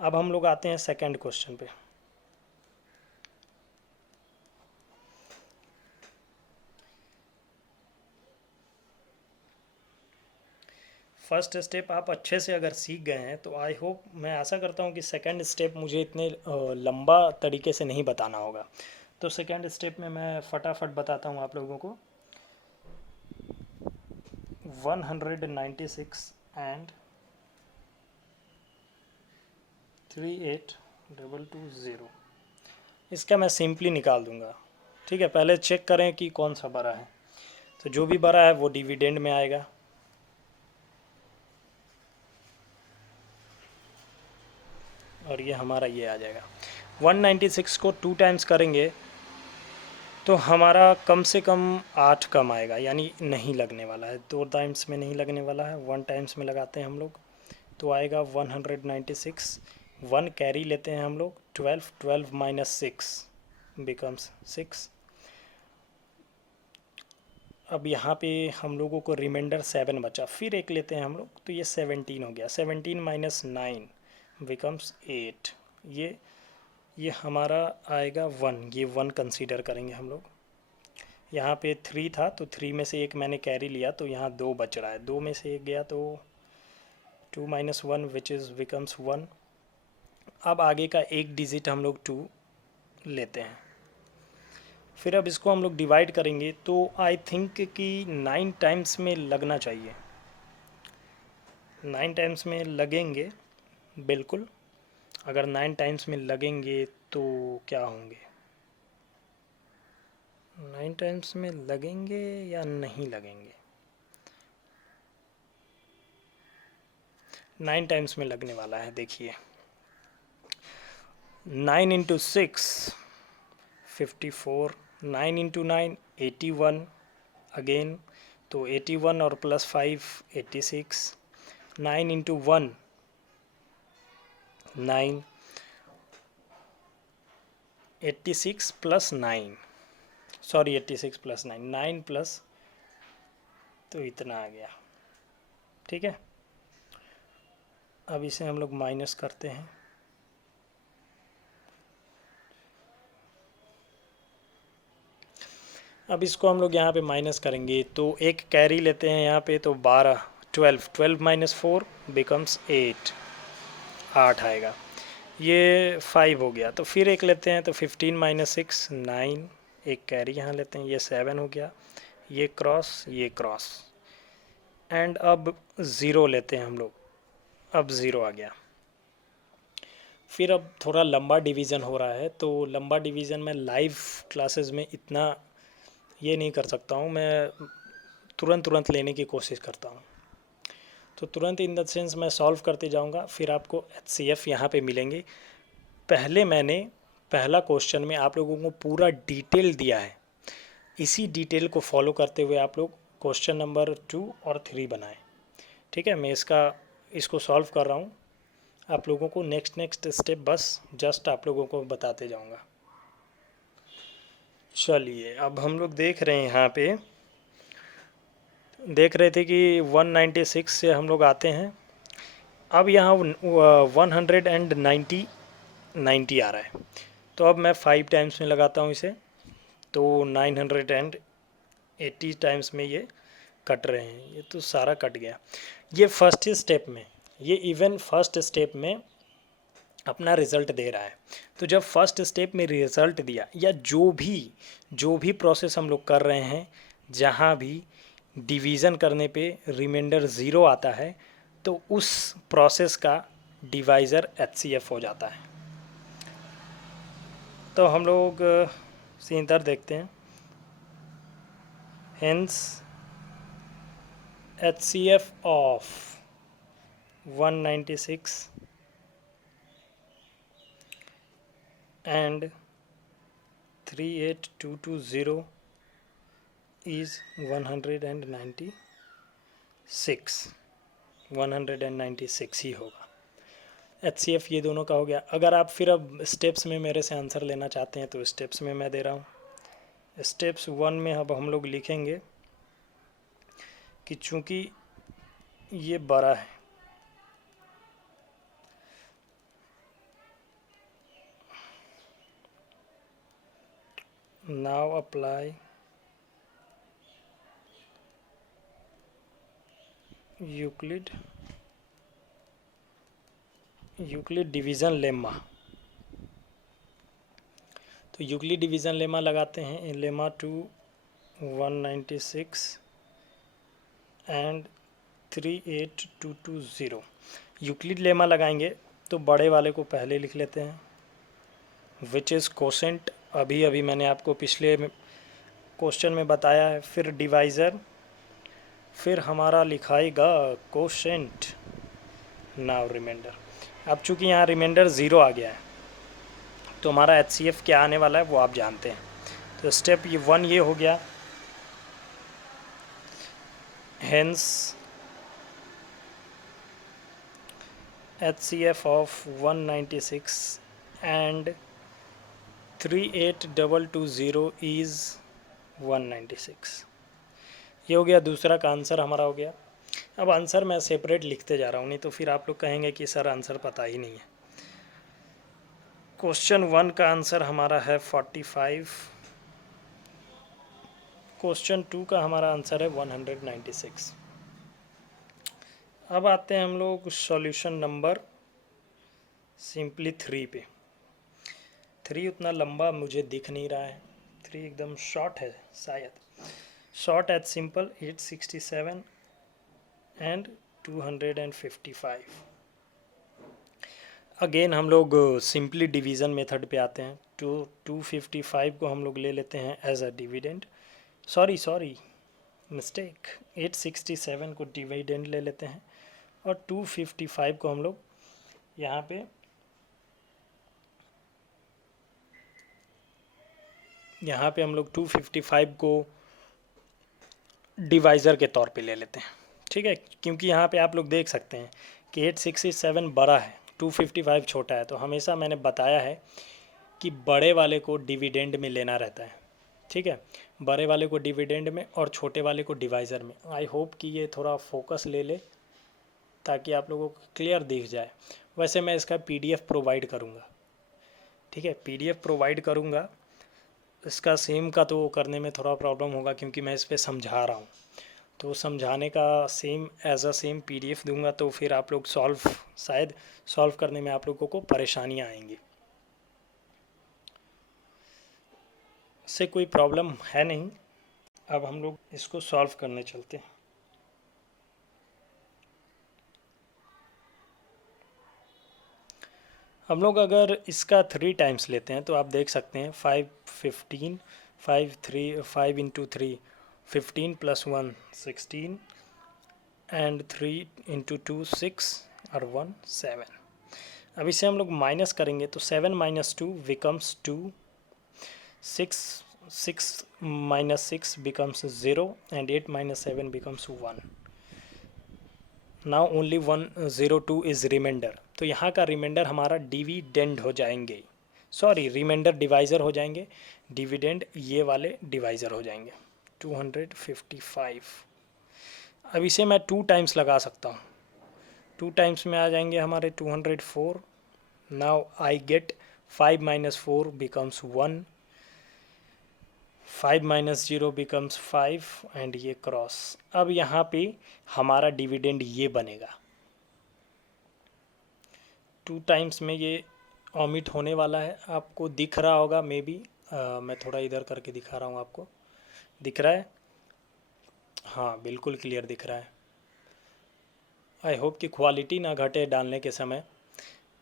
अब हम लोग आते हैं सेकंड क्वेश्चन पे। फर्स्ट स्टेप आप अच्छे से अगर सीख गए हैं तो आई होप, मैं आशा करता हूँ कि सेकंड स्टेप मुझे इतने लंबा तरीके से नहीं बताना होगा। तो सेकंड स्टेप में मैं फटाफट बताता हूँ आप लोगों को। 196 एंड 38220, इसका मैं सिंपली निकाल दूंगा। ठीक है, पहले चेक करें कि कौन सा बड़ा है। तो जो भी बड़ा है वो डिविडेंड में आएगा। और ये हमारा ये आ जाएगा। 196 को 2 टाइम्स करेंगे तो हमारा कम से कम 8 कम आएगा, यानी नहीं लगने वाला है। 2 टाइम्स में नहीं लगने वाला है, 1 टाइम्स में लगाते हैं हम लोग तो आएगा 196। 1 कैरी लेते हैं हम लोग, 12, 12 माइनस 6 बिकम्स 6। अब यहाँ पे हम लोगों को रिमाइंडर 7 बचा, फिर एक लेते हैं हम लोग तो ये 17 हो गया। 17 माइनस 9 बिकम्स 8। ये हमारा आएगा 1, ये 1 कंसीडर करेंगे हम लोग। यहाँ पे 3 था तो 3 में से एक मैंने कैरी लिया तो यहाँ 2 बच रहा है, 2 में से एक गया तो 2 माइनस 1 विच इज़ बिकम्स 1। अब आगे का एक डिजिट हम लोग 2 लेते हैं। फिर अब इसको हम लोग डिवाइड करेंगे तो आई थिंक कि 9 टाइम्स में लगना चाहिए। 9 टाइम्स में लगेंगे बिल्कुल। अगर 9 टाइम्स में लगेंगे तो क्या होंगे, 9 टाइम्स में लगेंगे या नहीं लगेंगे। 9 टाइम्स में लगने वाला है। देखिए 9 इंटू 6 54, 9 इंटू 9 81 अगेन, तो 81 और plus 5 86। 9 into 1 9, 86 plus 9, sorry 86 plus 9, 9 plus, तो इतना आ गया। ठीक है, अब इसे हम लोग माइनस करते हैं। अब इसको हम लोग यहाँ पे माइनस करेंगे तो एक कैरी लेते हैं यहाँ पे तो 12, 12, 12 माइनस 4 बिकम्स 8, 8 आएगा। ये 5 हो गया, तो फिर एक लेते हैं तो 15 माइनस 6 9, एक कैरी यहाँ लेते हैं, ये 7 हो गया। ये क्रॉस, ये क्रॉस, एंड अब ज़ीरो लेते हैं हम लोग, अब ज़ीरो आ गया। फिर अब थोड़ा लंबा डिवीज़न हो रहा है तो लंबा डिवीज़न में लाइव क्लासेस में इतना ये नहीं कर सकता हूँ, मैं तुरंत तुरंत लेने की कोशिश करता हूँ। तो तुरंत इन द सेंस मैं सॉल्व करते जाऊँगा, फिर आपको HCF यहाँ पे मिलेंगे। पहले मैंने पहला क्वेश्चन में आप लोगों को पूरा डिटेल दिया है, इसी डिटेल को फॉलो करते हुए आप लोग क्वेश्चन नंबर 2 और 3 बनाएं। ठीक है, मैं इसको सॉल्व कर रहा हूँ, आप लोगों को नेक्स्ट स्टेप बस जस्ट आप लोगों को बताते जाऊँगा। चलिए अब हम लोग देख रहे हैं, यहाँ पे देख रहे थे कि 196 से हम लोग आते हैं। अब यहाँ 190 आ रहा है, तो अब मैं 5 टाइम्स में लगाता हूँ इसे, तो 980 टाइम्स में ये कट रहे हैं, ये तो सारा कट गया। ये फर्स्ट स्टेप में, ये इवन फर्स्ट स्टेप में अपना रिज़ल्ट दे रहा है। तो जब फर्स्ट स्टेप में रिज़ल्ट दिया, या जो भी प्रोसेस हम लोग कर रहे हैं, जहाँ भी डिवीज़न करने पे रिमाइंडर ज़ीरो आता है तो उस प्रोसेस का डिवाइज़र HCF हो जाता है। तो हम लोग सीन इधर देखते हैं। Hence HCF of 196 and 38220 is 196 ही होगा। HCF ये दोनों का हो गया। अगर आप फिर अब स्टेप्स में मेरे से आंसर लेना चाहते हैं तो स्टेप्स में मैं दे रहा हूँ। स्टेप्स 1 में अब हम लोग लिखेंगे कि चूँकि ये बड़ा है now apply Euclid division lemma. तो यूक्लिड डिवीज़न लेमा लगाते हैं, lemma to 196 and 38220। Euclid lemma लगाएंगे तो बड़े वाले को पहले लिख लेते हैं, विच इज़ कोसेंट, अभी अभी मैंने आपको पिछले क्वेश्चन में बताया है। फिर डिवाइज़र, फिर हमारा लिखाएगा कोसेंट। Now reminder. अब चूँकि यहाँ रिमाइंडर 0 आ गया है तो हमारा HCF क्या आने वाला है वो आप जानते हैं। तो स्टेप 1 ये हो गया, hence HCF of 196 and 38220 is 196। ये हो गया, दूसरा का आंसर हमारा हो गया। अब आंसर मैं सेपरेट लिखते जा रहा हूँ, नहीं तो फिर आप लोग कहेंगे कि सर आंसर पता ही नहीं है। क्वेश्चन 1 का आंसर हमारा है 45, क्वेश्चन 2 का हमारा आंसर है 196। अब आते हैं हम लोग सॉल्यूशन नंबर सिंपली 3 पे। 3 उतना लंबा मुझे दिख नहीं रहा है, 3 एकदम शॉर्ट है शायद। Short as simple 867 and 255। Again हम लोग सिंपली डिवीज़न मेथड पे आते हैं। 255 को हम लोग ले लेते हैं as a dividend, sorry mistake, 867 को डिविडेंड ले लेते हैं और 255 को हम लोग यहाँ पे हम लोग 255 को डिवाइज़र के तौर पे ले लेते हैं, ठीक है। क्योंकि यहाँ पे आप लोग देख सकते हैं कि 867 बड़ा है, 255 छोटा है, तो हमेशा मैंने बताया है कि बड़े वाले को डिविडेंड में लेना रहता है, ठीक है। बड़े वाले को डिविडेंड में और छोटे वाले को डिवाइज़र में। आई होप कि ये थोड़ा फोकस ले ले ताकि आप लोगों को क्लियर दिख जाए। वैसे मैं इसका PDF प्रोवाइड करूँगा, ठीक है, PDF प्रोवाइड करूँगा। इसका सेम का तो करने में थोड़ा प्रॉब्लम होगा क्योंकि मैं इस पर समझा रहा हूँ, तो समझाने का same as a same PDF दूंगा, तो फिर आप लोग शायद सॉल्व करने में आप लोगों को परेशानियाँ आएंगी। इससे कोई प्रॉब्लम है नहीं। अब हम लोग इसको सॉल्व करने चलते हैं। हम लोग अगर इसका 3 टाइम्स लेते हैं तो आप देख सकते हैं 5 15 5 इंटू 3 15 प्लस 1 16 एंड 3 इंटू 2 6 और 1 7। अब इसे हम लोग माइनस करेंगे तो 7 minus 2 becomes 2, 6 minus 6 becomes 0 and 8 minus 7 becomes 1. Now only 102 is remainder. तो यहाँ का रिमाइंडर हमारा डिविडेंड हो जाएंगे, सॉरी रिमाइंडर डिवाइज़र हो जाएंगे, डिविडेंड ये वाले डिवाइज़र हो जाएंगे 255। अब इसे मैं 2 टाइम्स लगा सकता हूँ, 2 टाइम्स में आ जाएंगे हमारे 204। Now I get 5 minus 4 becomes 1, 5 minus 0 becomes 5 and ये क्रॉस। अब यहाँ पे हमारा डिविडेंड ये बनेगा, 2 टाइम्स में ये ऑमिट होने वाला है, आपको दिख रहा होगा मे बी। मैं थोड़ा इधर करके दिखा रहा हूँ, आपको दिख रहा है? हाँ बिल्कुल क्लियर दिख रहा है। आई होप कि क्वालिटी ना घटे डालने के समय।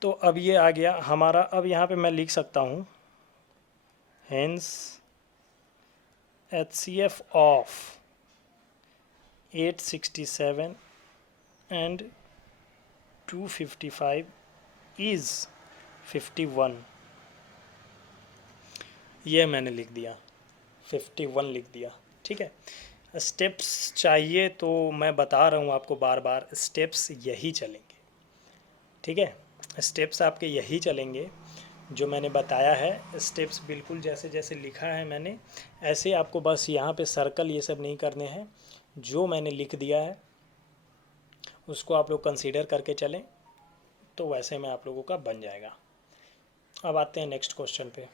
तो अब ये आ गया हमारा। अब यहाँ पे मैं लिख सकता हूँ hence HCF of 867 and 255 is 51। ये मैंने लिख दिया, 51 लिख दिया, ठीक है। स्टेप्स चाहिए तो मैं बता रहा हूँ आपको बार बार, स्टेप्स यही चलेंगे, ठीक है। स्टेप्स आपके यही चलेंगे जो मैंने बताया है। स्टेप्स बिल्कुल जैसे जैसे लिखा है मैंने, ऐसे आपको बस यहाँ पे सर्कल ये सब नहीं करने हैं। जो मैंने लिख दिया है उसको आप लोग कंसीडर करके चलें, तो वैसे में आप लोगों का बन जाएगा। अब आते हैं नेक्स्ट क्वेश्चन पे।